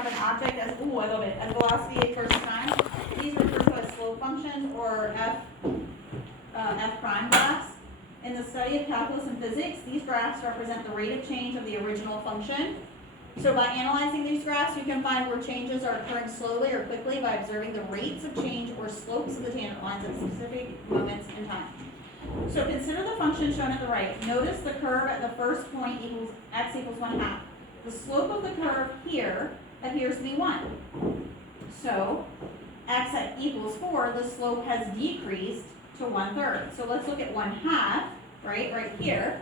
have an object as, ooh, I love it, as velocity first time. These refer to as slope functions or F prime graphs. In the study of calculus and physics, these graphs represent the rate of change of the original function. So by analyzing these graphs, you can find where changes are occurring slowly or quickly by observing the rates of change or slopes of the tangent lines at specific moments in time. So consider the function shown at the right. Notice the curve at the first point equals x equals 1/2. The slope of the curve here appears to be 1. So x at equals 4, the slope has decreased to 1/3. So let's look at 1/2, right here.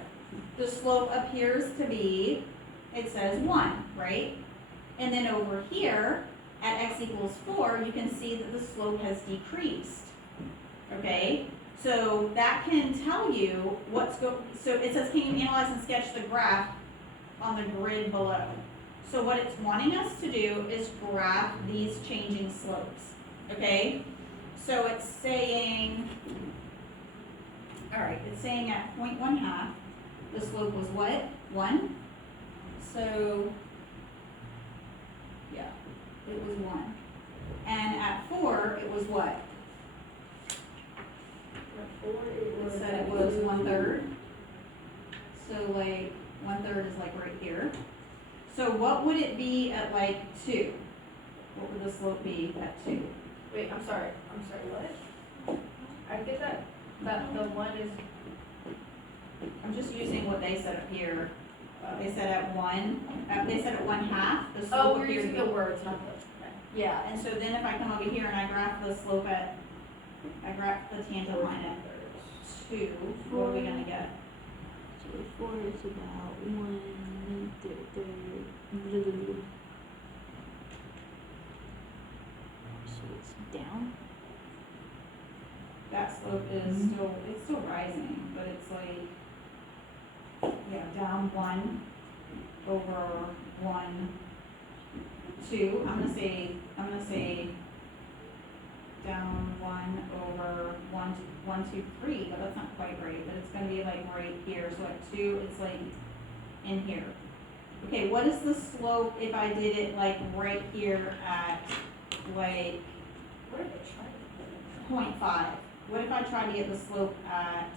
The slope appears to be, it says 1, right? And then over here, at x equals 4, you can see that the slope has decreased, okay? So that can tell you so it says, can you analyze and sketch the graph on the grid below? So what it's wanting us to do is graph these changing slopes, okay? So it's saying, all right, it's saying at point 1/2, the slope was what? 1. So, yeah, it was 1. And at 4, it was what? It said it was 1/3. So like 1/3 is like right here. So what would it be at like 2? What would the slope be at 2? Wait, I'm sorry, what? I get that the 1 is, I'm just using what they said up here. They said at 1, they said at 1/2, the slope. oh, we're using the words, not the, okay. Yeah, and so then if I come over here and I graph the slope I graph the tangent line at 2, what are we gonna get? So 4 is about 1/3. So it's down. That slope is it's still rising, but it's like, yeah, down 1 over 1, 2. I'm gonna say down 1 over 1, 2, 3, but that's not quite right, but it's gonna be like right here. So at 2, it's like in here. Okay, what is the slope if I did it like right here at like Where are they trying to put it? 0.5? What if I tried to get the slope at,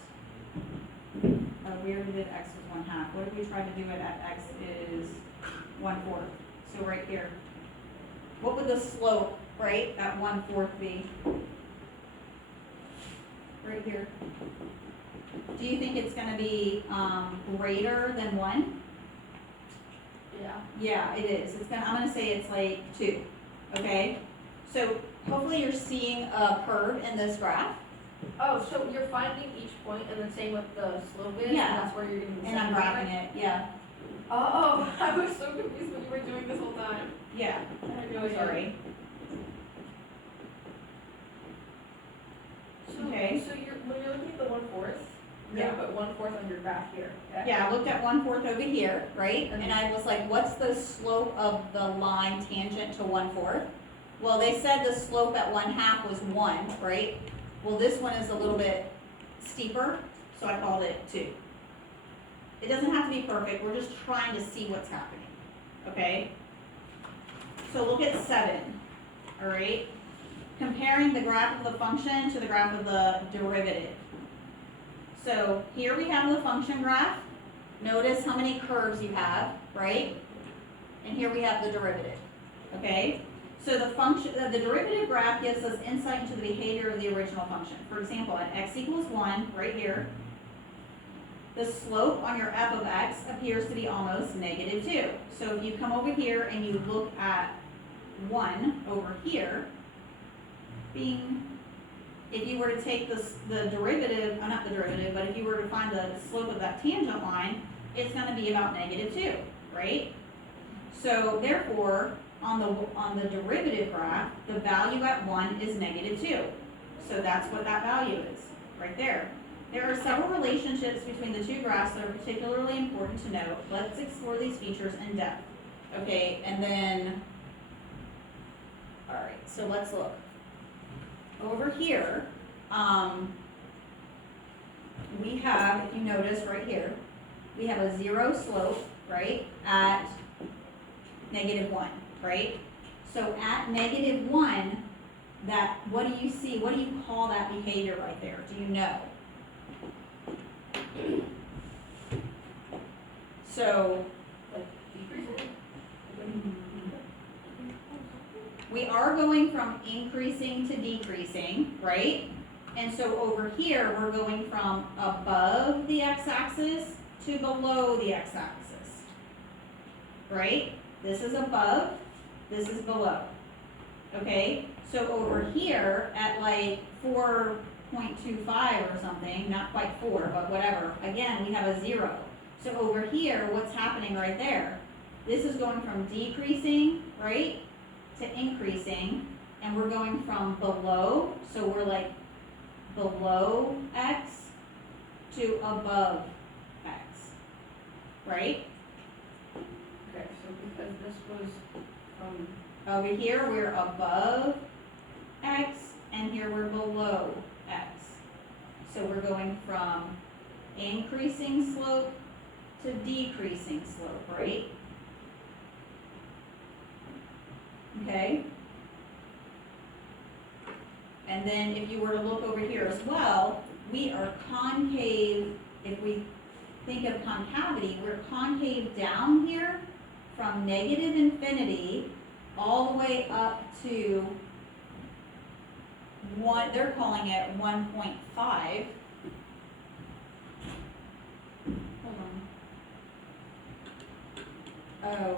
we already did x was 1/2. What if we tried to do it at x is 1/4? So right here. What would the slope, right, at 1/4 be? Right here. Do you think it's gonna be greater than 1? Yeah. Yeah, it is. I'm gonna say it's like 2, okay? So hopefully you're seeing a curve in this graph. Oh, so you're finding each point and then saying what the slope is, Yeah. and that's where you're getting the And I'm second graphing point? it, yeah. Oh, I was so confused when you were doing this whole time. Yeah, I had no idea. sorry. So, Okay. so when you're looking at the 1/4, you're Yeah. gonna put 1/4 on your graph here. Okay? Yeah, I looked at 1/4 over here, right? Mhm. And I was like, what's the slope of the line tangent to 1/4? Well, they said the slope at 1/2 was 1, right? Well, this one is a little bit steeper, so I called it 2. It doesn't have to be perfect, we're just trying to see what's happening, okay? So look at 7, all right? Comparing the graph of the function to the graph of the derivative. So here we have the function graph. Notice how many curves you have, right? And here we have the derivative, okay? So the derivative graph gives us insight into the behavior of the original function. For example, at x equals 1, right here, the slope on your f of x appears to be almost -2. So if you come over here and you look at 1 over here, if you were to take the derivative, not the derivative, but if you were to find the slope of that tangent line, it's going to be about -2, right? So therefore, on the derivative graph, the value at 1 is -2. So that's what that value is, right there. There are several relationships between the two graphs that are particularly important to note. Let's explore these features in depth. Okay, and then, all right, so let's look. Over here, we have, if you notice right here, we have a 0 slope, right, at -1. right? So at -1, that, what do you see, what do you call that behavior right there? Do you know? So, Like decreasing? we are going from increasing to decreasing, right? And so over here, we're going from above the x-axis to below the x-axis, right? This is above, this is below, okay? So over here at like 4.25 or something, not quite 4, but whatever, again, we have a 0. So over here, what's happening right there? This is going from decreasing, right, to increasing, and we're going from below, so we're like below x to above x, right? Okay, so because this was from, Over here, we're above x, and here we're below x. So we're going from increasing slope to decreasing slope, right? Okay? And then if you were to look over here as well, we are concave, if we think of concavity, we're concave down here from -infinity all the way up to they're calling it 1.5. Hold on. Oh,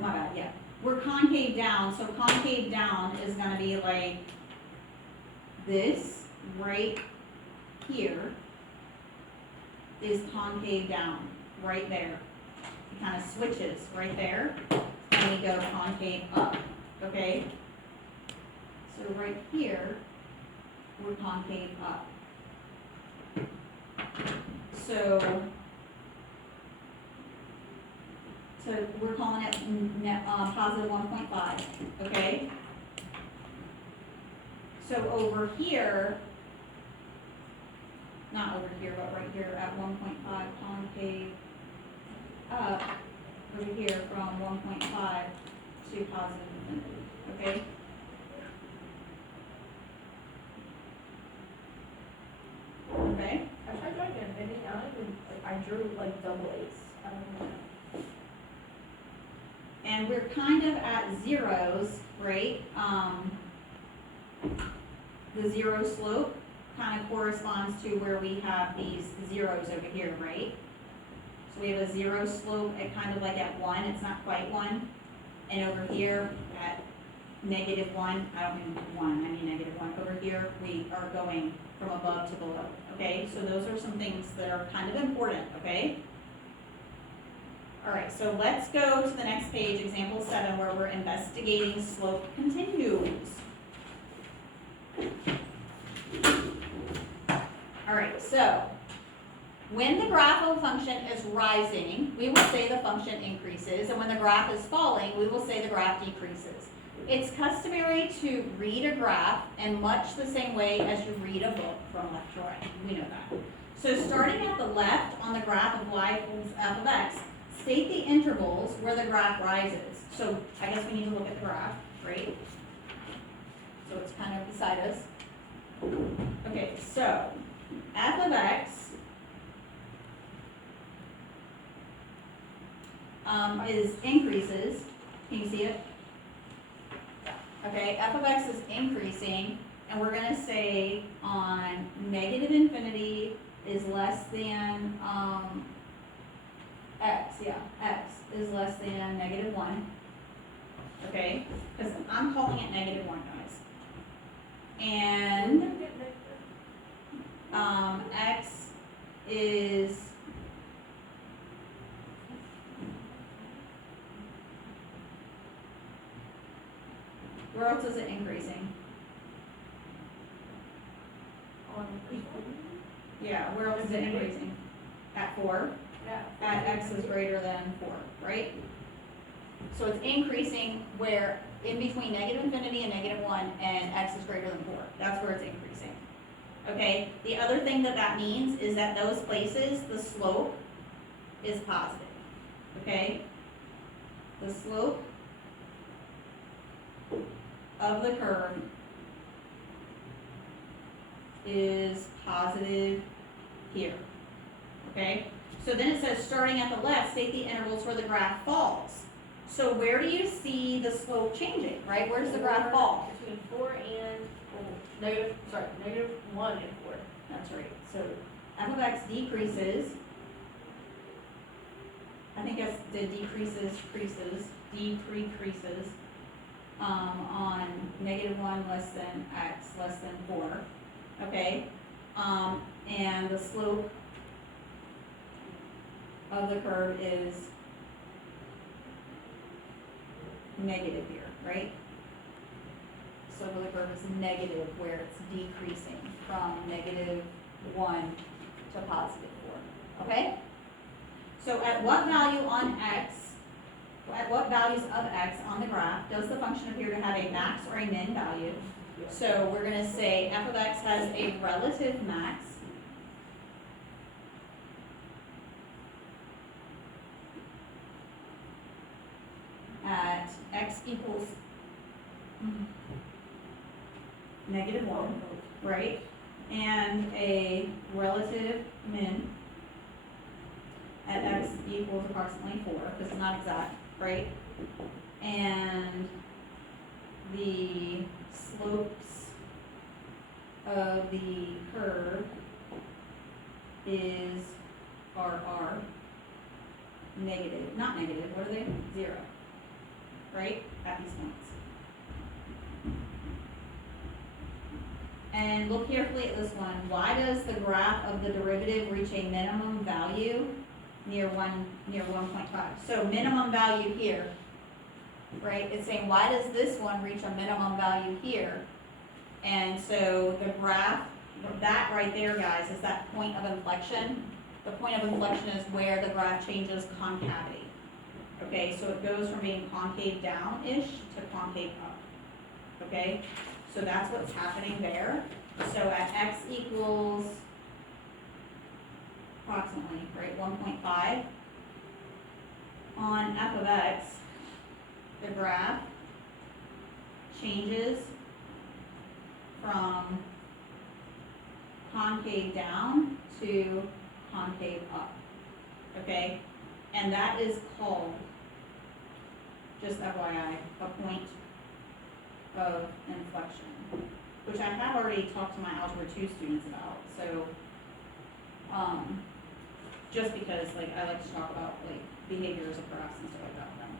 my bad, yeah. We're concave down, so concave down is gonna be like this right here is concave down, right there. It kind of switches right there, and we go concave up, okay? So right here, we're concave up. So we're calling it positive 1.5, okay? So over here, not over here, but right here at 1.5 concave up, over here from 1.5 to positive infinity, okay? Okay? I tried drawing infinity, I don't even, like, I drew like double eights, I don't know. And we're kind of at zeros, right? The zero slope kind of corresponds to where we have these zeros over here, right? So we have a zero slope at kind of like at 1, it's not quite 1. And over here at -1, I don't mean 1, I mean -1. Over here, we are going from above to below, okay? So those are some things that are kind of important, okay? All right, so let's go to the next page, example 7, where we're investigating slope continues. All right, so when the graph of a function is rising, we will say the function increases, and when the graph is falling, we will say the graph decreases. It's customary to read a graph in much the same way as you read a book from left to right. We know that. So starting at the left on the graph of y equals f of x, state the intervals where the graph rises. So I guess we need to look at the graph, right? So it's kind of beside us. Okay, so f of x is increases. Can you see it? Okay, f of x is increasing, and we're going to say on -infinity is less than x, yeah, x is less than -1. Okay, because I'm calling it -1, guys. And x is where else is it increasing? Yeah, where else is it increasing? At 4? Yeah. At x is greater than 4, right? So it's increasing where in between -infinity and -1 and x is greater than 4. That's where it's increasing. Okay, the other thing that means is that those places, the slope is positive. Okay? The slope of the curve is positive here, okay? So then it says, starting at the left, state the intervals where the graph falls. So where do you see the slope changing, right? Where does the graph fall? Between 4 and, negative 1 and 4. That's right. So f of x decreases. I think that's the decreases on -1 less than x less than 4. Okay? And the slope of the curve is negative here, right? Slope of the curve is negative where it's decreasing from -1 to +4, okay? So at what value on x, at what values of x on the graph does the function appear to have a max or a min value? So we're gonna say f of x has a relative max. At x equals -1, right? And a relative min at x equals approximately 4, because it's not exact, right? And the slopes of the curve are negative, not negative, what are they? 0, right? At these points. And look carefully at this one. Why does the graph of the derivative reach a minimum value near 1.5? So minimum value here, right? It's saying, why does this one reach a minimum value here? And so the graph, that right there, guys, is that point of inflection. The point of inflection is where the graph changes concavity. Okay, so it goes from being concave down-ish to concave up. Okay, so that's what's happening there. So at x equals approximately, right, 1.5, on f of x, the graph changes from concave down to concave up, okay? And that is called, just FYI, a point of inflection, which I have already talked to my Algebra 2 students about, so, just because, like, I like to talk about, like, behaviors of graphs and stuff like that with them.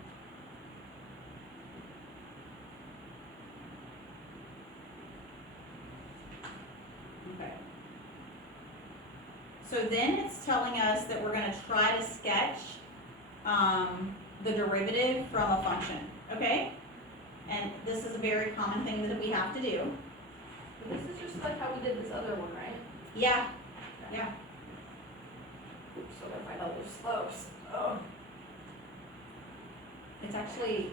Okay. So then it's telling us that we're gonna try to sketch, the derivative from a function, okay? And this is a very common thing that we have to do. But this is just like how we did this other one, right? Yeah, yeah. So if I know there's slopes. Oh. It's actually,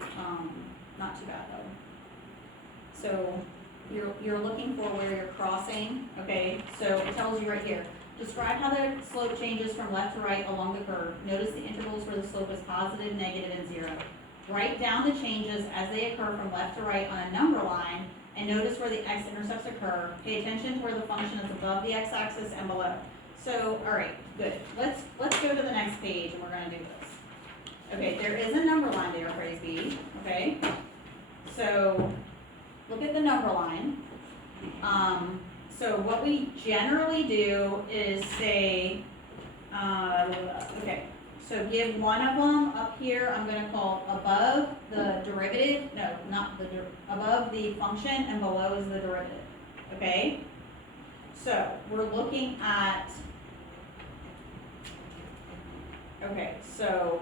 not too bad though. So you're looking for where you're crossing, okay? So it tells you right here. Describe how the slope changes from left to right along the curve. Notice the intervals where the slope is positive, negative, and 0. Write down the changes as they occur from left to right on a number line, and notice where the x-intercepts occur. Pay attention to where the function is above the x-axis and below. So, all right, good. Let's go to the next page, and we're going to do this. Okay, there is a number line there, praise be. Okay, so look at the number line. So what we generally do is say, okay, so give one of them up here, I'm gonna call above the derivative, no, not the, above the function and below is the derivative, okay? So we're looking at, okay, so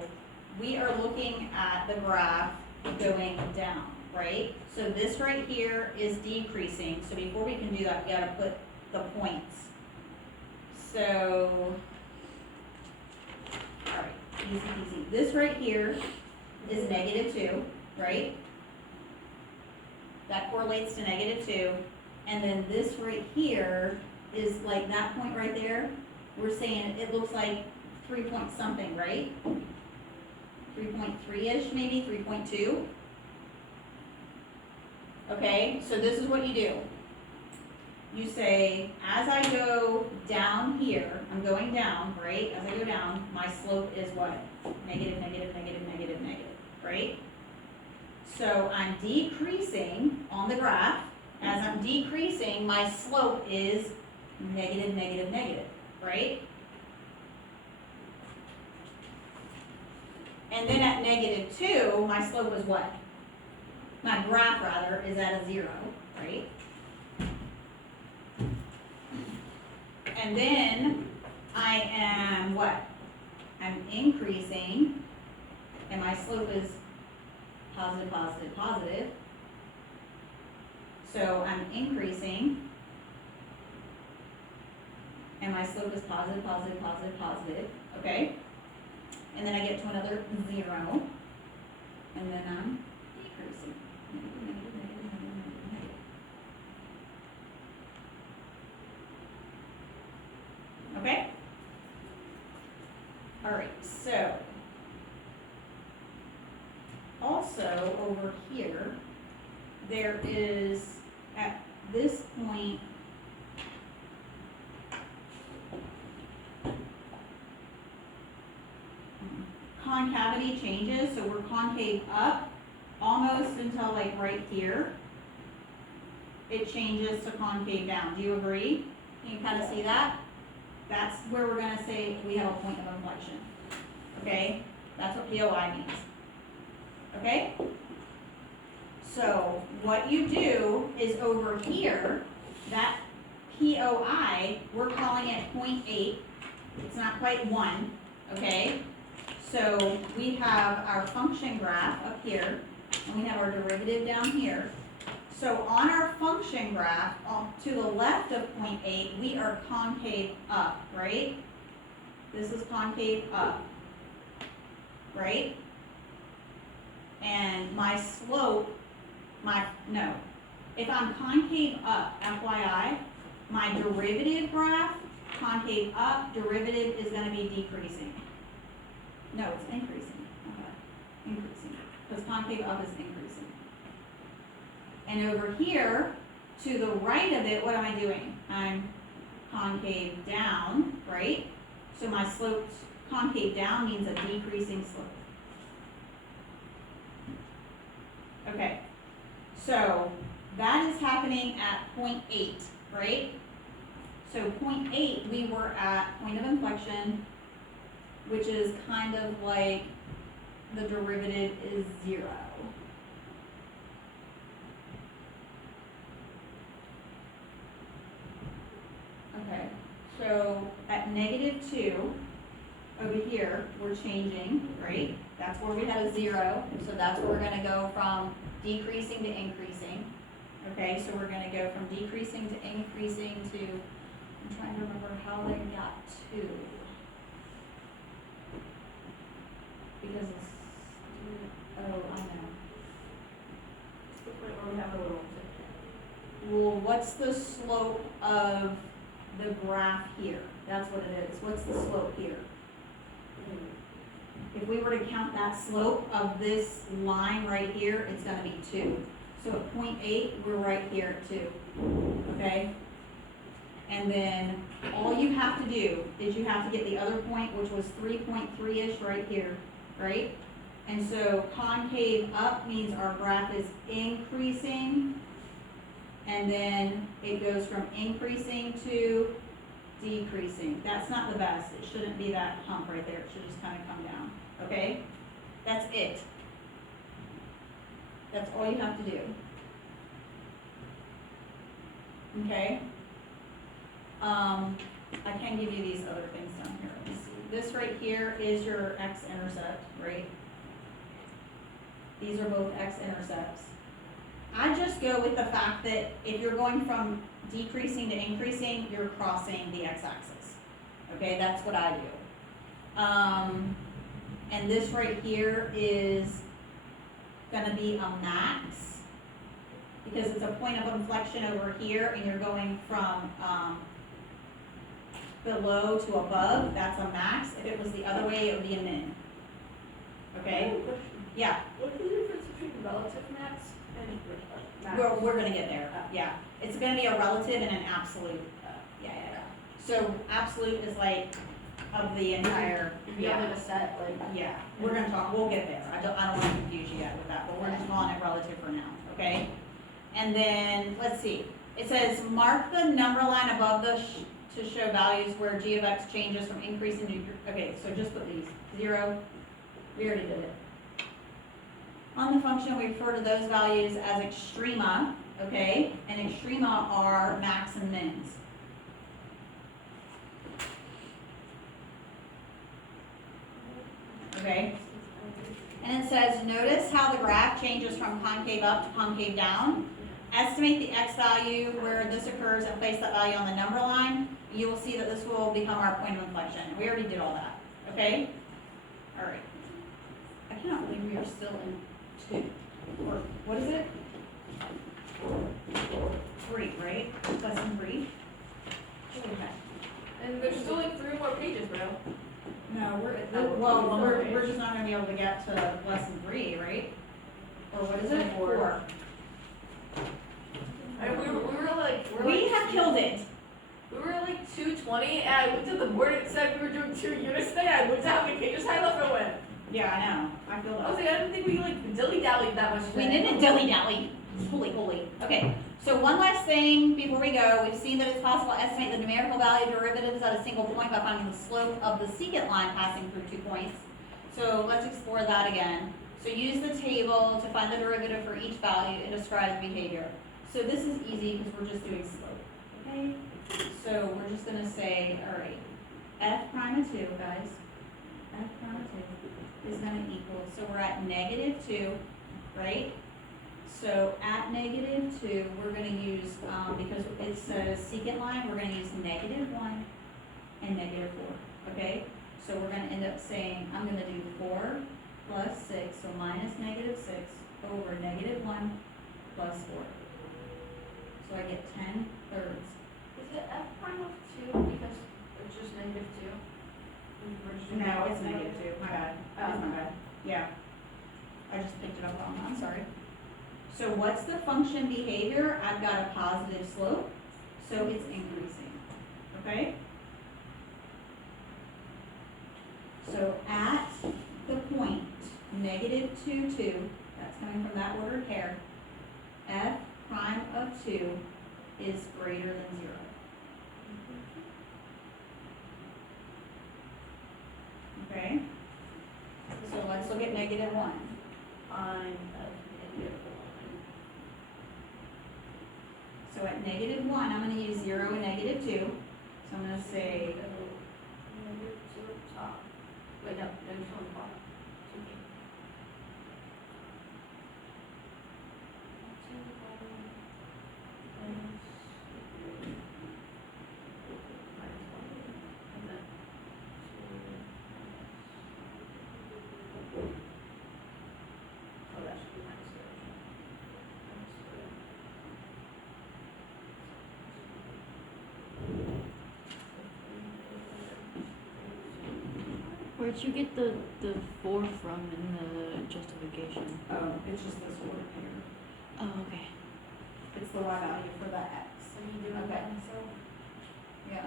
we are looking at the graph going down, right? So this right here is decreasing, so before we can do that, we gotta put the points. So, alright, easy peasy. This right here is -2, right? That correlates to -2. And then this right here is like that point right there. We're saying it looks like 3 point something, right? 3.3-ish maybe, 3.2. Okay, so this is what you do. You say, as I go down here, I'm going down, right? As I go down, my slope is what? Negative, negative, negative, negative, negative, right? So I'm decreasing on the graph. As I'm decreasing, my slope is negative, negative, negative, right? And then at -2, my slope is what? My graph, rather, is at a 0, right? And then I am what? I'm increasing, and my slope is positive, positive, positive. So I'm increasing, and my slope is positive, positive, positive, positive, okay? And then I get to another 0, and then I'm decreasing. Negative, negative, negative, negative, negative, negative. Okay? All right, so also over here, there is at this point concavity changes, so we're concave up almost until like right here. It changes to concave down. Do you agree? Can you kind of see that? That's where we're gonna say we have a point of inflection. Okay? That's what POI means. Okay? So what you do is over here, that POI, we're calling it 0.8. It's not quite 1, okay? So we have our function graph up here, and we have our derivative down here. So on our function graph, to the left of 0.8, we are concave up, right? This is concave up, right? And my slope, if I'm concave up, FYI, my derivative graph, concave up, derivative is gonna be decreasing. No, it's increasing, okay, increasing, because concave up is increasing. And over here, to the right of it, what am I doing? I'm concave down, right? So my slope, concave down means a decreasing slope. Okay, so that is happening at 0.8, right? So 0.8, we were at point of inflection, which is kind of like the derivative is 0. Okay, so at -2, over here, we're changing, right? That's where we had a 0, so that's where we're gonna go from decreasing to increasing. Okay, so we're gonna go from decreasing to increasing to, I'm trying to remember how they got to. Because it's, oh, I know. The point where we have a little. Well, what's the slope of the graph here? That's what it is. What's the slope here? If we were to count that slope of this line right here, it's gonna be 2. So at 0.8, we're right here at 2, okay? And then all you have to do is you have to get the other point, which was 3.3-ish right here, right? And so concave up means our graph is increasing, and then it goes from increasing to decreasing. That's not the best. It shouldn't be that hump right there. It should just kind of come down, okay? That's it. That's all you have to do. Okay? I can give you these other things down here. Let me see. This right here is your x-intercept, right? These are both x-intercepts. I just go with the fact that if you're going from decreasing to increasing, you're crossing the x-axis. Okay, that's what I do. And this right here is gonna be a max, because it's a point of inflection over here, and you're going from below to above. That's a max. If it was the other way, it would be a min. Okay? Yeah. What's the difference between relative max and We're gonna get there, yeah. It's gonna be a relative and an absolute, yeah. So absolute is like of the entire, If you only have a set, like. yeah, we'll get there. I don't wanna confuse you yet with that, but we're just calling it relative for now, okay? And then, let's see, it says, mark the number line above to show values where g of x changes from increasing to, okay, so just put these, 0, we already did it. On the function, we refer to those values as extrema, okay? And extrema are max and mins. Okay? And it says, notice how the graph changes from concave up to concave down. Estimate the x value where this occurs and place that value on the number line. You will see that this will become our point of inflection. We already did all that, okay? All right. I cannot believe we are still in 2. Or, what is it? 3, right? Lesson 3? Okay. And there's still like 3 more pages, bro. No, one more page. we're just not gonna be able to get to lesson 3, right? Or what is it? 4. And we were like, We have killed it. We were like 220, and I looked at the board and it said we were doing 2 units today. I looked at how many pages I left and went. Yeah, I know. I feel I was that. like, I didn't think we like dilly-dallied that much We today. didn't dilly-dally. Holy. Okay, so one last thing before we go. We've seen that it's possible to estimate the numerical value of derivatives at a single point by finding the slope of the secant line passing through 2 points. So let's explore that again. So use the table to find the derivative for each value and describe the behavior. So this is easy because we're just doing slope, okay? So we're just gonna say, all right, f prime of 2, guys, f prime of 2 is gonna equal, so we're at -2, right? So at -2, we're gonna use, because it's a secant line, we're gonna use -1 and -4, okay? So we're gonna end up saying, I'm gonna do 4 plus 6, so minus -6 over -1 plus 4. So I get 10/3. Is it f prime of 2 because it's just -2? No, it's -2, my bad, Oh. it's my bad, yeah. I just picked it up wrong, I'm sorry. So what's the function behavior? I've got a positive slope, so it's increasing, okay? So at the point -2, 2, that's coming from that ordered pair, f prime of 2 is greater than 0. Okay? So let's look at -1. Fine. So at -1, I'm gonna use 0 and -2. So I'm gonna say, Top. Wait, no, you're showing bottom. Where'd you get the 4 from in the justification? oh, it's just this ordered pair. Oh, okay. It's the y value for the x. So you do Okay. that, so. Yeah.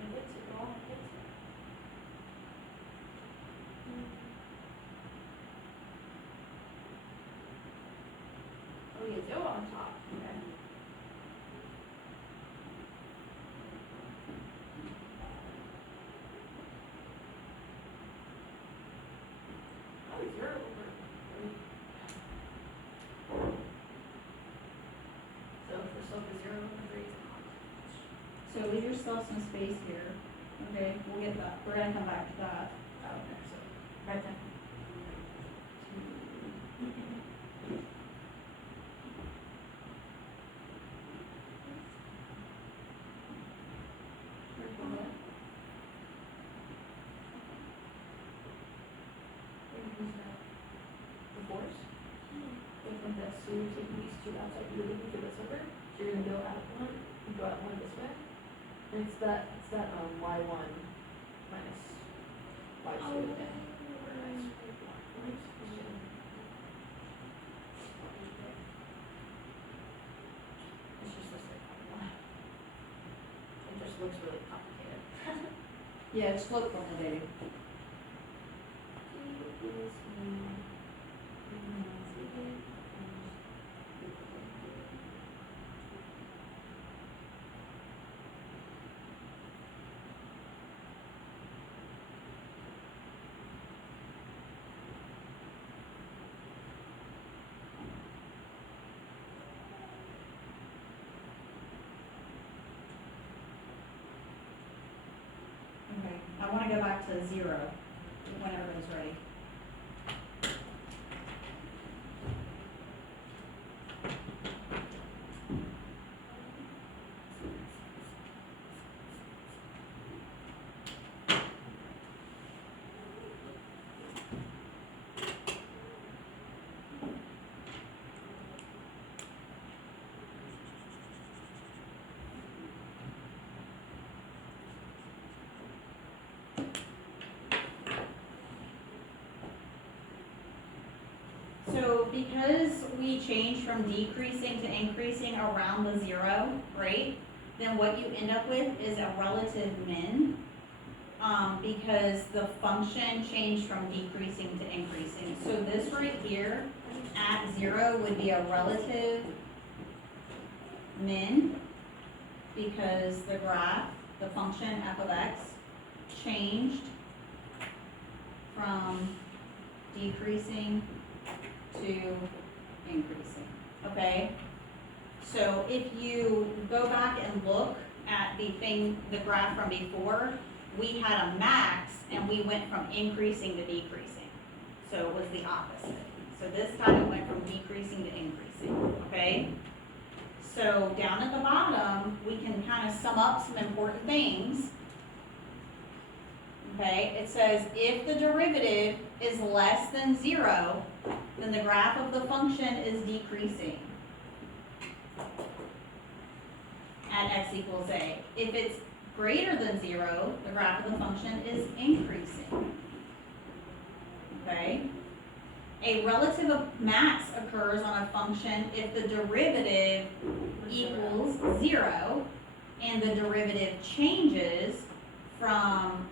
I get it all, I get it. Oh, you do on top, okay. Oh, 0 over 3. So if the slope is 0 over 3, it's a constant. So leave yourself some space here. Okay, we'll get that. We're gonna come back to that. Oh, okay, so right then. The force? With this, so you're taking these 2 outside, you're looking for this over, so you're gonna go out It's that y1 minus y2 again. It's just this formula. It just looks really complicated. Yeah, just look complicated. Okay, I wanna go back to 0, when everybody's ready. So because we changed from decreasing to increasing around the 0, right? Then what you end up with is a relative min, because the function changed from decreasing to increasing. So this right here at 0 would be a relative min, because the graph, the function f of x, changed from decreasing to increasing, okay? So if you go back and look at the graph from before, we had a max and we went from increasing to decreasing. So it was the opposite. So this time it went from decreasing to increasing, okay? So down at the bottom, we can kind of sum up some important things. Okay, it says if the derivative is less than 0, then the graph of the function is decreasing at x equals a. If it's greater than 0, the graph of the function is increasing. Okay? A relative of max occurs on a function if the derivative equals 0 and the derivative changes from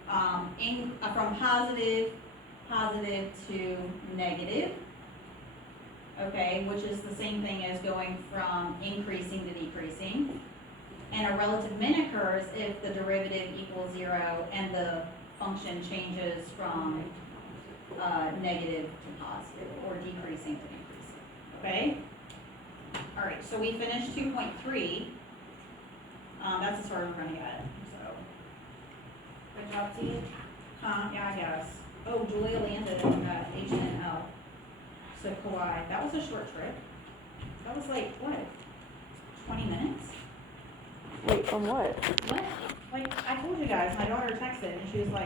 positive to negative, okay, which is the same thing as going from increasing to decreasing. And a relative min occurs if the derivative equals 0 and the function changes from negative to positive, or decreasing to increasing, okay? All right, so we finished 2.3. That's as far as we're gonna get, so. Good job, team. Yeah, I guess. Oh, Julia landed at H&L. So Kauai, that was a short trip. That was like, what, 20 minutes? Wait, from what? What? Like, I told you guys, my daughter texted and she was like,